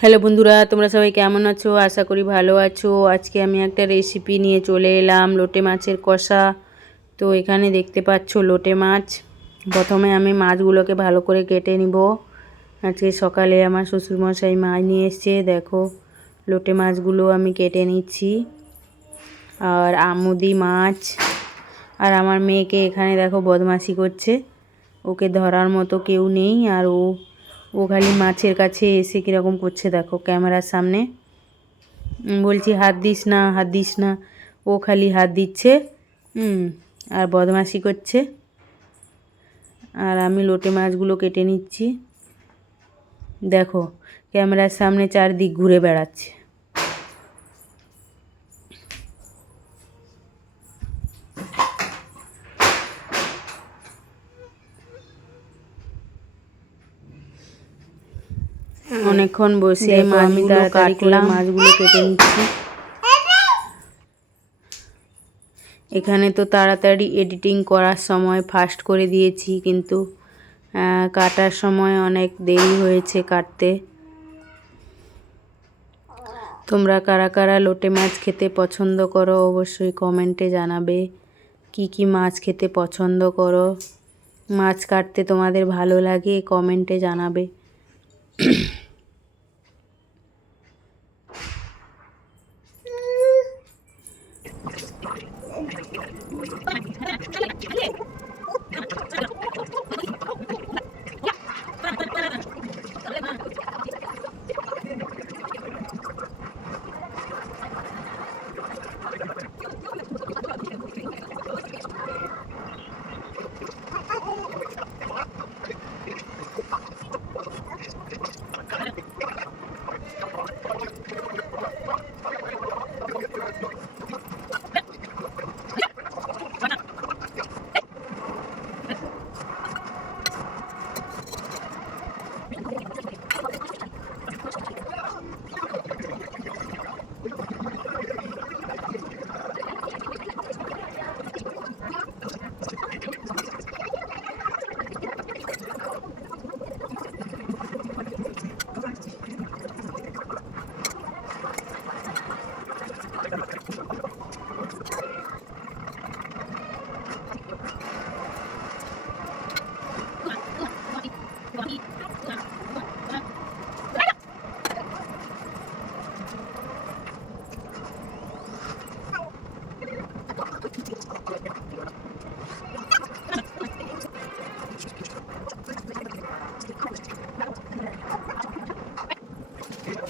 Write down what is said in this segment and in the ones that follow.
Hello বন্ধুরা, তোমরা সবাই কেমন আছো? আশা করি ভালো আছো। আজকে আমি একটা রেসিপি নিয়ে চলে এলাম, লোটে মাছের কষা। তো এখানে দেখতে পাচ্ছ লোটে মাছ। প্রথমে আমি মাছগুলোকে ভালো করে কেটে নিব। আজকে সকালে আমার শ্বশুরমশাই মাছ নিয়ে এসছে। দেখো, লোটে মাছগুলো আমি কেটে নিচ্ছি। আর আমুদি মাছ। আর আমার মেয়েকে এখানে দেখো বদমাশি করছে। ওকে ধরার মতো কেউ নেই আর ও ও খালি মাছের কাছে এসে কীরকম করছে দেখো ক্যামেরার সামনে। বলছি, হাত দিস না, হাত দিস না। ও খালি হাত দিচ্ছে আর বদমাশি করছে। আর আমি লোটে মাছগুলো কেটে নিচ্ছি। দেখো, ক্যামেরার সামনে চারদিক ঘুরে বেড়াচ্ছে। অনেকক্ষণ বসে আমি কাটলাম। মাছগুলো কেটে নিচ্ছি। এখানে তো তাড়াতাড়ি এডিটিং করার সময় ফাস্ট করে দিয়েছি কিন্তু কাটার সময় অনেক দেরি হয়েছে কাটতে। তোমরা কারা কারা লোটে মাছ খেতে পছন্দ করো অবশ্যই কমেন্টে জানাবে। কি কি মাছ খেতে পছন্দ করো? মাছ কাটতে তোমাদের ভালো লাগে? কমেন্টে জানাবে। Yeah.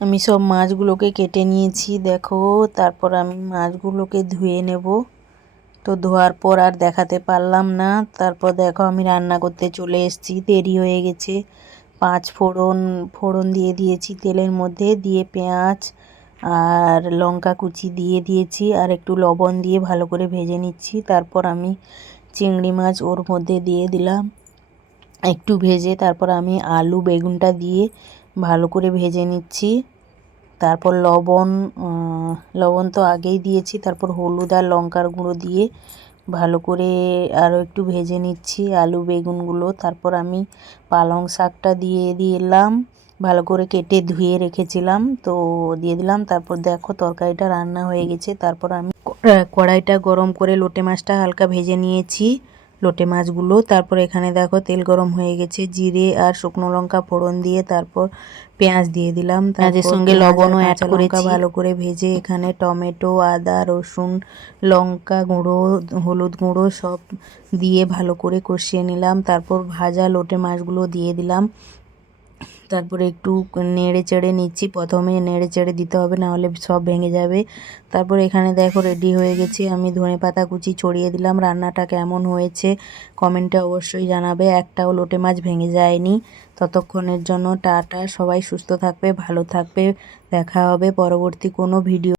আমি সব মাছগুলোকে কেটে নিয়েছি, দেখো। তারপর আমি মাছগুলোকে ধুয়ে নেব। তো ধোয়ার পর আর দেখাতে পারলাম না। তারপর দেখো, আমি রান্না করতে চলে এসেছি। দেরি হয়ে গেছে। পাঁচ ফোড়ন ফোড়ন দিয়ে দিয়েছি তেলের মধ্যে। দিয়ে পেঁয়াজ আর লঙ্কা কুচি দিয়ে দিয়েছি আর একটু লবণ দিয়ে ভালো করে ভেজে নিচ্ছি। তারপর আমি চিংড়ি মাছ ওর মধ্যে দিয়ে দিলাম। একটু ভেজে তারপর আমি আলু, বেগুনটা দিয়ে ভালো করে ভেজে নিচ্ছি। তারপর লবণ লবণ তো আগেই দিয়েছি। তারপর হলুদ আর লঙ্কার গুঁড়ো দিয়ে ভালো করে আরও একটু ভেজে নিচ্ছি আলু বেগুনগুলো তারপর আমি পালং শাকটা দিয়ে দিলাম। ভালো করে কেটে ধুয়ে রেখেছিলাম, তো দিয়ে দিলাম। তারপর দেখো তরকারিটা রান্না হয়ে গেছে। তারপর আমি কড়াইটা গরম করে লোটে মাছটা হালকা ভেজে নিয়েছি। লোটে মাছগুলো। তারপর এখানে দেখো তেল গরম হয়ে গেছে জিরে আর শুকনো লঙ্কা ফোড়ন দিয়ে তারপর পেঁয়াজ দিয়ে দিলাম। পেঁয়াজের সঙ্গে লবণও অ্যাড করেছি। ভালো করে ভেজে এখানে টমেটো আদা রসুন লঙ্কা গুঁড়ো হলুদ গুঁড়ো সব দিয়ে ভালো করে কষিয়ে নিলাম। তারপর ভাজা লোটে মাছগুলো দিয়ে দিলাম। তারপরে একটু নেড়ে চেড়ে নিচ্ছি। প্রথমে নেড়ে চেড়ে দিতে হবে নাহলে সব ভেঙে যাবে। তারপর এখানে দেখো রেডি হয়ে গেছি। আমি ধনে পাতা কুচি ছড়িয়ে দিলাম। রান্নাটা কেমন হয়েছে কমেন্টে অবশ্যই জানাবে। একটাও লোটে মাছ ভেঙে যায়নি। ততক্ষণের জন্য টাটা। সবাই সুস্থ থাকবে, ভালো থাকবে। দেখা হবে পরবর্তী কোনো ভিডিও